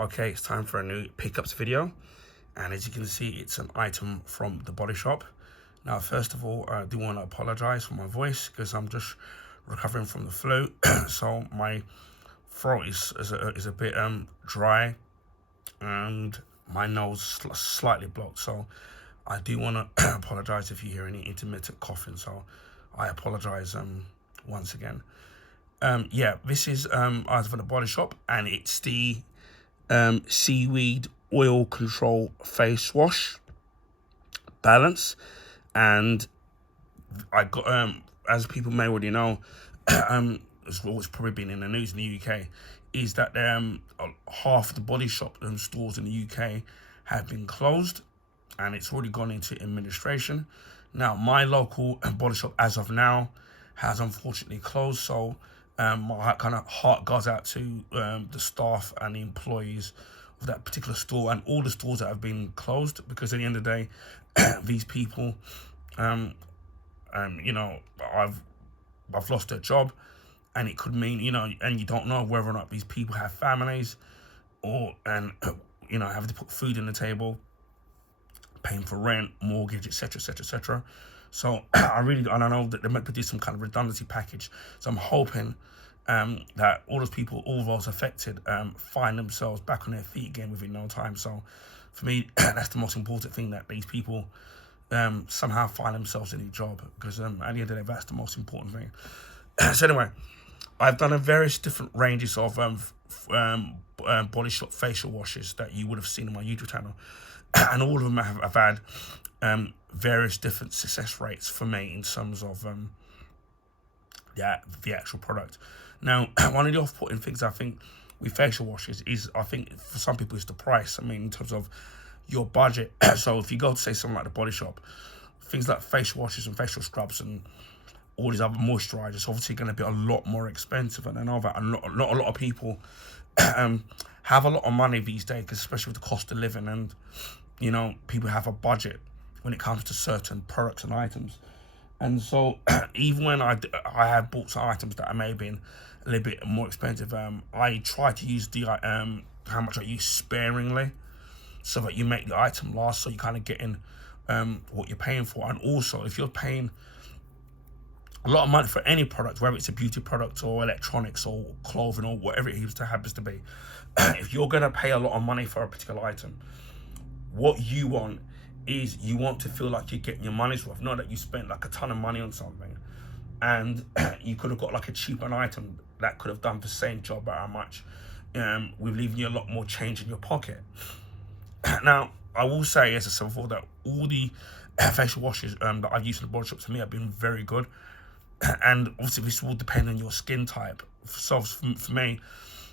Okay, it's time for a new pickups video, and as you can see, it's an item from the body shop. Now, first of all, I do want to apologize for my voice because I'm just recovering from the flu, so my throat is a bit dry, and my nose slightly blocked. So I do want to apologize if you hear any intermittent coughing. So I apologize once again. Yeah, this is item from the body shop, and it's the Seaweed oil control face wash balance. And I got as people may already know, as well, what's probably been in the news in the UK, is that half the body shop stores in the UK have been closed, and it's already gone into administration. Now, my local body shop, as of now, has unfortunately closed. So my kind of heart goes out to the staff and the employees of that particular store and all the stores that have been closed, because at the end of the day, these people, you know, I've lost their job, and it could mean, you know, and you don't know whether or not these people have families, or you know, having to put food on the table, paying for rent, mortgage, etc., etc., etc. So I know that they might produce some kind of redundancy package. So I'm hoping that all those people, all those affected, find themselves back on their feet again within no time. So for me, that's the most important thing, that these people somehow find themselves in a job, because at the end of the day, that's the most important thing. So anyway, I've done a various different ranges of body shop facial washes that you would have seen on my YouTube channel, and all of them have had various different success rates for me in terms of the actual product. Now, one of the off-putting things I think with facial washes is, I think for some people, it's the price. I mean, in terms of your budget. So if you go to, say, something like the body shop, things like facial washes and facial scrubs and all these other moisturizers, obviously going to be a lot more expensive. And I know that a lot of people have a lot of money these days, especially with the cost of living, and you know, people have a budget when it comes to certain products and items. And so even when I have bought some items that may have been a little bit more expensive, I try to use the how much I use sparingly, so that you make the item last, so you're kind of getting what you're paying for. And also, if you're paying a lot of money for any product, whether it's a beauty product or electronics or clothing or whatever it happens to be, if you're going to pay a lot of money for a particular item, what you want is, you want to feel like you're getting your money's worth, not that you spent like a ton of money on something and you could have got like a cheaper item that could have done the same job at how much, with leaving you a lot more change in your pocket. Now, I will say, as I said before, that all the facial washes that I've used in the body shop, to me, have been very good. And obviously, this will depend on your skin type. So for me,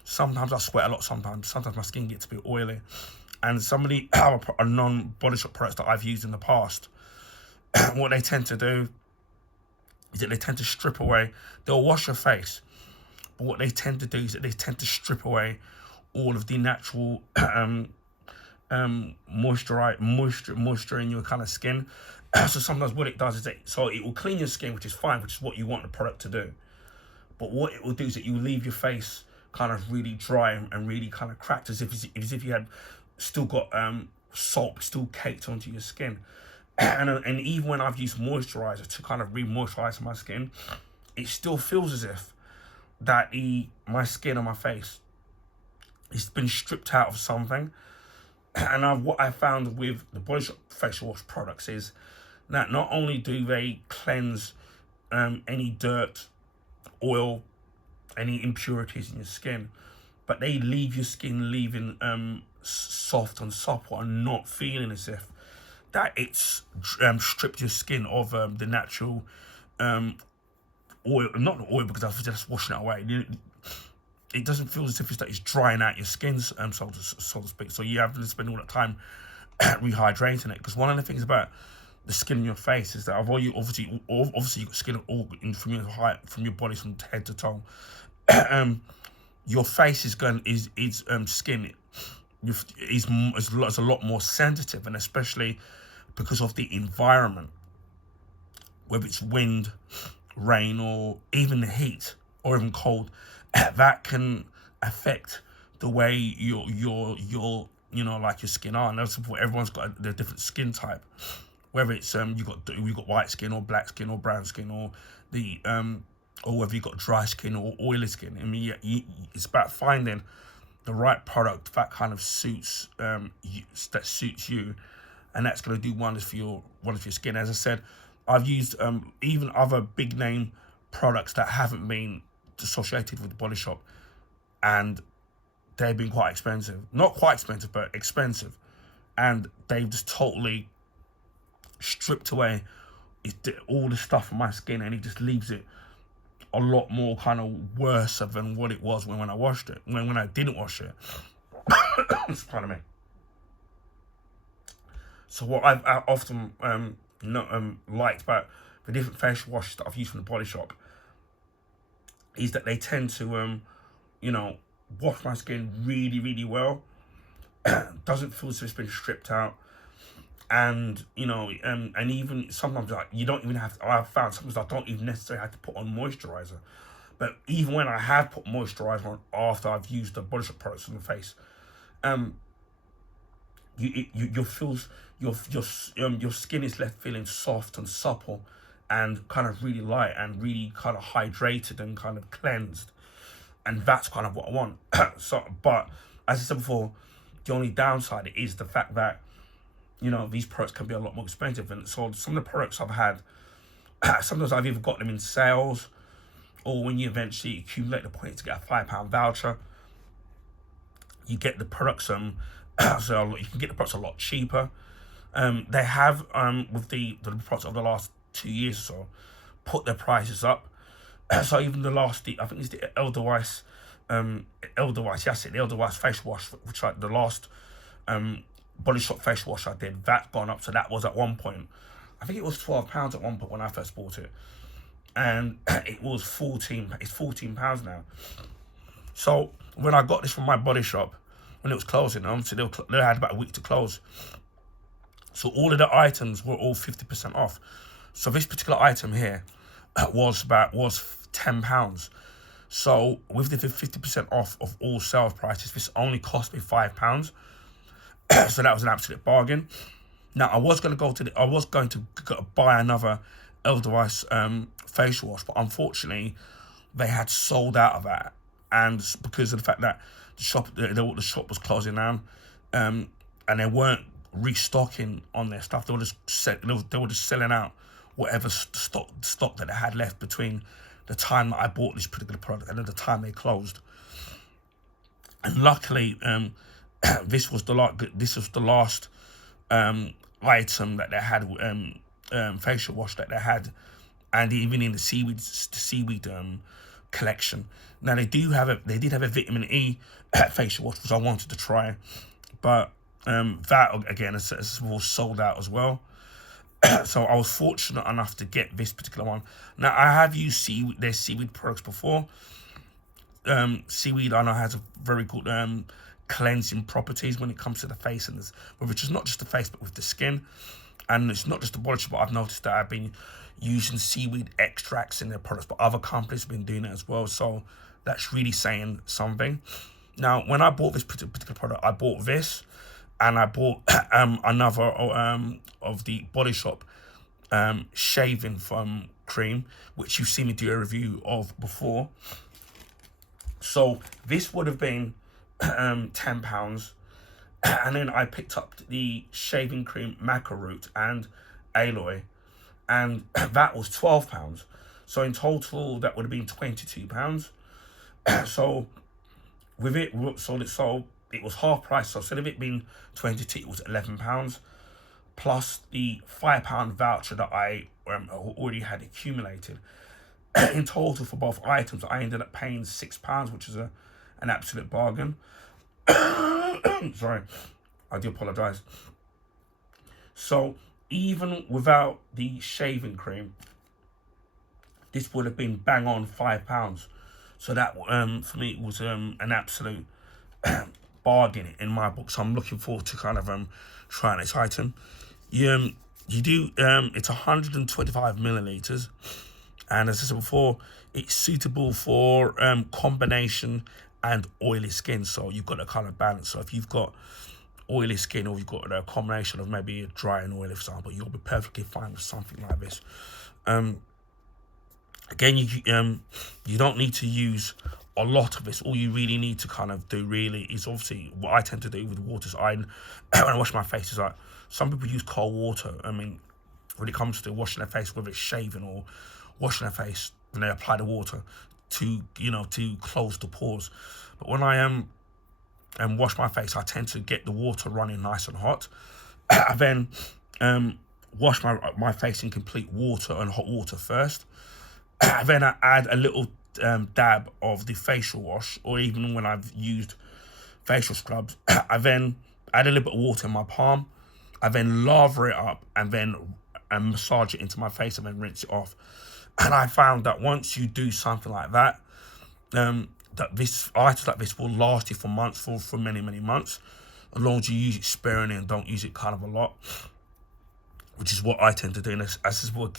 sometimes I sweat a lot. Sometimes my skin gets a bit oily. And some of the non-body shop products that I've used in the past, what they tend to do is that they tend to strip away. They'll wash your face, but what they tend to do is that they tend to strip away all of the natural moisture in your kind of skin. So sometimes what it does is that, so it will clean your skin, which is fine, which is what you want the product to do. But what it will do is that you leave your face kind of really dry and really kind of cracked, as if you had still got soap still caked onto your skin. And even when I've used moisturizer to kind of re-moisturize my skin, it still feels as if that my skin on my face has been stripped out of something. And what I found with the body shop facial wash products is that not only do they cleanse any dirt, oil, any impurities in your skin, but they leave your skin soft and supple, and not feeling as if that it's stripped your skin of the natural oil, not the oil, because I was just washing it away. It doesn't feel as if it's drying out your skin, so to speak. So you have to spend all that time rehydrating it. Because one of the things about the skin in your face is that although you obviously you've got skin all from your body from head to toe, your face is skin is a lot more sensitive, and especially because of the environment, whether it's wind, rain, or even the heat, or even cold, that can affect the way you know, like your skin are. And that's important. Everyone's got their different skin type, whether it's you got white skin or black skin or brown skin or the or whether you got dry skin or oily skin. I mean, it's about finding the right product that kind of suits that suits you, and that's going to do wonders for your skin. As I said, I've used even other big name products that haven't been associated with the Body Shop, and they've been quite expensive. Not quite expensive, but expensive, and they've just totally stripped away all the stuff from my skin, and it just leaves it a lot more kind of worse than what it was when I washed it. When I didn't wash it. Pardon me. So what I often liked about the different facial washes that I've used from the Body Shop is that they tend to you know, wash my skin really, really well. Doesn't feel as if it's been stripped out. And you know, and even sometimes, like, you don't even have to, I've found sometimes I don't even necessarily have to put on moisturizer. But even when I have put moisturizer on after I've used the Body Shop products on the face, you feel your skin is left feeling soft and supple and kind of really light and really kind of hydrated and kind of cleansed. And that's kind of what I want. So, but as I said before, the only downside is the fact that, you know, these products can be a lot more expensive. And so some of the products I've had, sometimes I've either got them in sales, or when you eventually accumulate the points to get a £5 voucher, you get the products so you can get the products a lot cheaper. They have with the products of the last 2 years or so put their prices up. So even I think it's the Edelweiss, yes, the Edelweiss facial wash, which the last Body Shop facial wash I did, that gone up. So that was at one point, I think it was £12 at one point when I first bought it, and it was it's £14 now. So when I got this from my Body Shop, when it was closing, so they had about a week to close, so all of the items were all 50% off. So this particular item here was £10. So with the 50% off of all sales prices, this only cost me £5. So that was an absolute bargain. Now I was going to buy another Edelweiss facial wash, but unfortunately they had sold out of that, and because of the fact that the shop was closing down, and they weren't restocking on their stuff. They were just selling out whatever stock that they had left between the time that I bought this particular product and then the time they closed. And luckily, this was the last item that they had, facial wash that they had, and even in the Seaweed collection. Now they did have a vitamin E facial wash, which I wanted to try, but that again was sold out as well. So I was fortunate enough to get this particular one. Now I have used their Seaweed products before. Seaweed I know has a very good cleansing properties when it comes to the face, and which is not just the face but with the skin. And it's not just the Body Shop, but I've noticed that I've been using seaweed extracts in their products, but other companies have been doing it as well. So that's really saying something. Now, when I bought this particular product, I bought this, and I bought another of the Body Shop shaving foam cream, which you've seen me do a review of before. So this would have been £10, and then I picked up the shaving cream Maca Root and Aloe, and that was £12. So in total, that would have been £22. So with it, it was half price. So instead of it being 22, it was £11, plus the £5 voucher that I already had accumulated. In total, for both items, I ended up paying £6, which is an absolute bargain. Sorry, I do apologise. So even without the shaving cream, this would have been bang on £5. So that for me was an absolute bargain in my book. So I'm looking forward to kind of trying this item. You do it's 125 milliliters, and as I said before, it's suitable for combination and oily skin. So you've got a kind of balance. So if you've got oily skin, or you've got a combination of maybe a dry and oily, for example, you'll be perfectly fine with something like this. Again, you don't need to use a lot of this. All you really need to kind of do really is, obviously, what I tend to do with water is when I wash my face is like, some people use cold water. I mean, when it comes to washing their face, whether it's shaving or washing their face, when they apply the water to, to close the pores. But when I wash my face, I tend to get the water running nice and hot. I then wash my face in complete water and hot water first. Then I add a little dab of the facial wash, or even when I've used facial scrubs, I then add a little bit of water in my palm. I then lather it up and then massage it into my face and then rinse it off. And I found that once you do something like that, that items like this will last you for months, for many, many months, as long as you use it sparingly and don't use it kind of a lot, which is what I tend to do. And as well,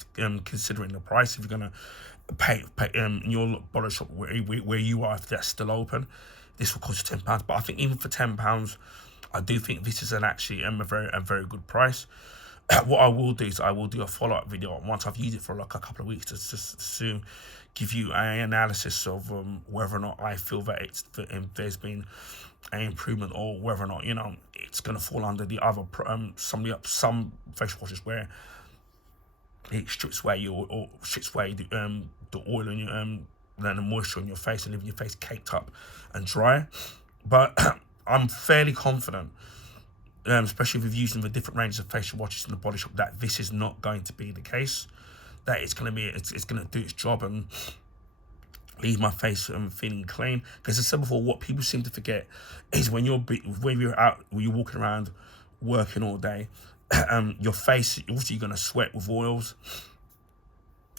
considering the price, if you're gonna pay in your body shop where you are, if that's still open, this will cost you £10. But I think even for £10, I do think this is actually a very good price. What I will do is I will do a follow-up video once I've used it for like a couple of weeks, to give you an analysis of whether or not I feel that there's been an improvement, or whether or not it's going to fall under the other some facial washes where it strips away the oil in your then the moisture on your face, and leaving your face caked up and dry. But I'm fairly confident, especially if you've used the different ranges of facial washes in the body shop, that this is not going to be the case. That it's going to do its job and leave my face feeling clean. Because as I said before, what people seem to forget is when you're walking around working all day, your face, obviously you're going to sweat with oils.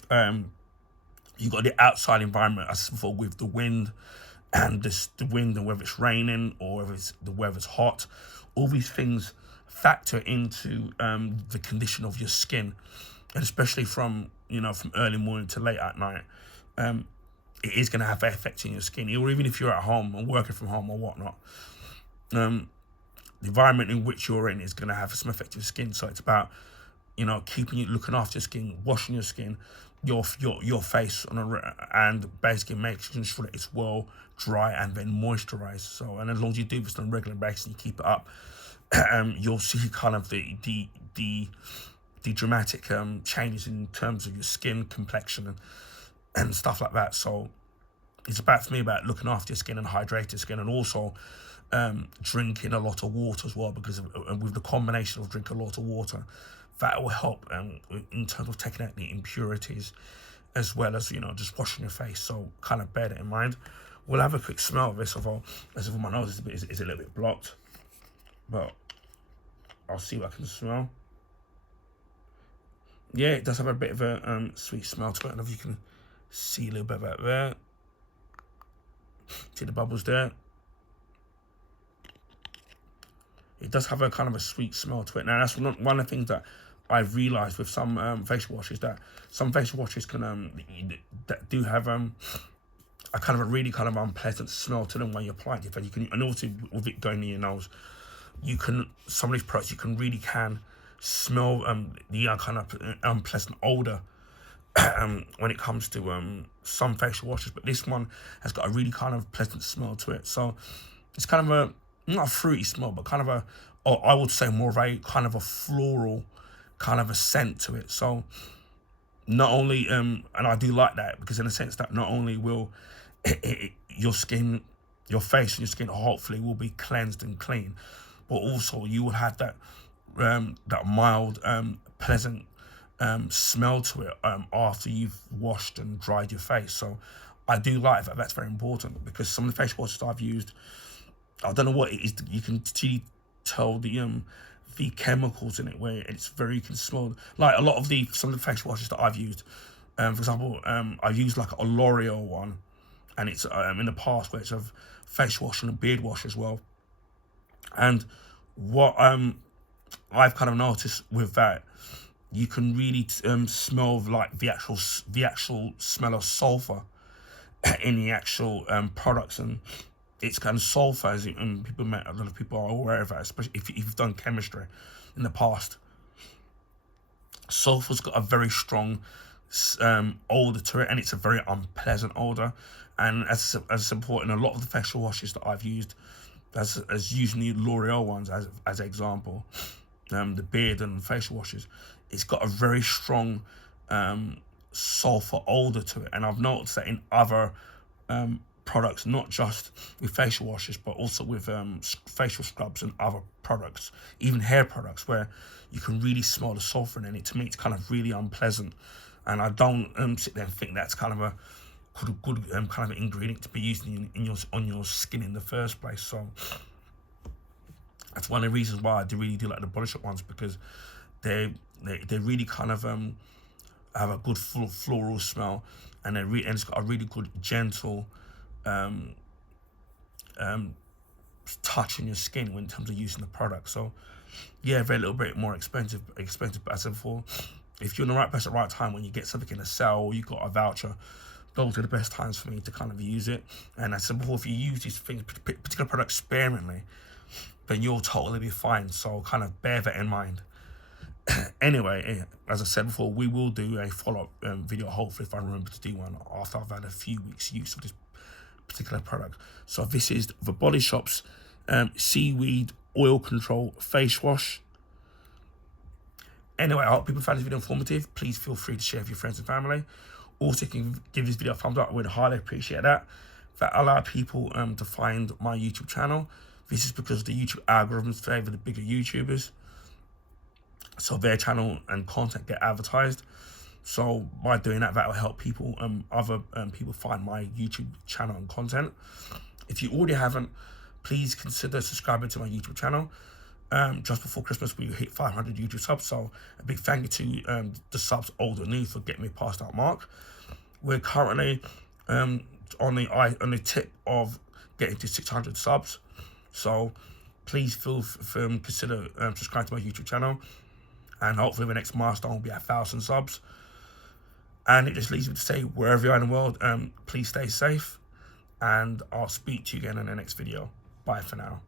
You got the outside environment, as I said before, with the wind and whether it's raining or whether the weather's hot. All these things factor into the condition of your skin, and especially from early morning to late at night, it is going to have an effect on your skin. Or even if you're at home and working from home or whatnot, the environment in which you're in is going to have some effect on your skin. So it's about looking after your skin, washing your skin, your face and basically making sure that it's well dry and then moisturized. So, and as long as you do this on a regular basis and you keep it up, you'll see kind of the dramatic changes in terms of your skin complexion and stuff like that. So it's for me about looking after your skin and hydrating your skin, and also drinking a lot of water as well, because with the combination of drinking a lot of water, that will help in terms of taking out the impurities, as well as just washing your face. So kind of bear that in mind. We'll have a quick smell of this, although as if my nose is a little bit blocked, but I'll see what I can smell. Yeah, it does have a bit of a sweet smell to it. I don't know if you can see a little bit of that there. See the bubbles there? It does have a kind of a sweet smell to it. Now, that's one of the things that I've realised with some facial washes, that some facial washes can that do have a kind of a really kind of unpleasant smell to them when you apply it to your face. You can, and also with it going in your nose, some of these products you really can smell the kind of unpleasant odor when it comes to some facial washes. But this one has got a really kind of pleasant smell to it. So it's kind of not a fruity smell, but kind of I would say more of a kind of a floral kind of a scent to it. So not only, and I do like that, because in a sense that not only will your skin, your face and your skin hopefully will be cleansed and clean, but also you will have that mild, pleasant smell to it after you've washed and dried your face. So I do like that. That's very important, because some of the facial washes I've used, I don't know what it is, you can tell the chemicals in it, where you can smell, like some of the facial washes that I've used. For example, I've used like a L'Oreal one, and it's in the past, where it's a facial wash and a beard wash as well. And what I've kind of noticed with that, you can really smell like the actual smell of sulfur in the actual products, and it's kind of sulfur, and a lot of people are aware of that, especially if you've done chemistry in the past. Sulfur's got a very strong odor to it, and it's a very unpleasant odor. And as important, a lot of the facial washes that I've used, as using the L'Oreal ones as an example, the beard and facial washes, it's got a very strong sulfur odor to it. And I've noticed that in other products, not just with facial washes, but also with facial scrubs and other products, even hair products, where you can really smell the sulfur in it. To me, it's kind of really unpleasant, and I don't sit there and think that's kind of a good kind of ingredient to be using on your skin in the first place. So that's one of the reasons why I really do like the Body Shop ones, because they really kind of have a good full floral smell, and and it's got a really good gentle touch in your skin in terms of using the product. So yeah, very little bit more expensive, but as I said before, if you're in the right place at the right time, when you get something in a sale or you got a voucher, those are the best times for me to kind of use it. And as I said before, if you use these things, particular products sparingly, then you'll totally be fine. So kind of bear that in mind. Anyway, as I said before, we will do a follow-up video, hopefully, if I remember to do one after I've had a few weeks use of this particular product. So this is the Body Shop's Seaweed Oil Control Face Wash. Anyway, I hope people found this video informative. Please feel free to share with your friends and family. Also, you can give this video a thumbs up. I would highly appreciate that. That allows people to find my YouTube channel. This is because the YouTube algorithms favor the bigger YouTubers, so their channel and content get advertised. So by doing that, that will help people, other people find my YouTube channel and content. If you already haven't, please consider subscribing to my YouTube channel. Just before Christmas, we hit 500 YouTube subs, so a big thank you to the subs, old and new, for getting me past that mark. We're currently on the tip of getting to 600 subs, so please consider subscribing to my YouTube channel, and hopefully the next milestone will be 1,000 subs. And it just leaves me to say, wherever you are in the world, please stay safe, and I'll speak to you again in the next video. Bye for now.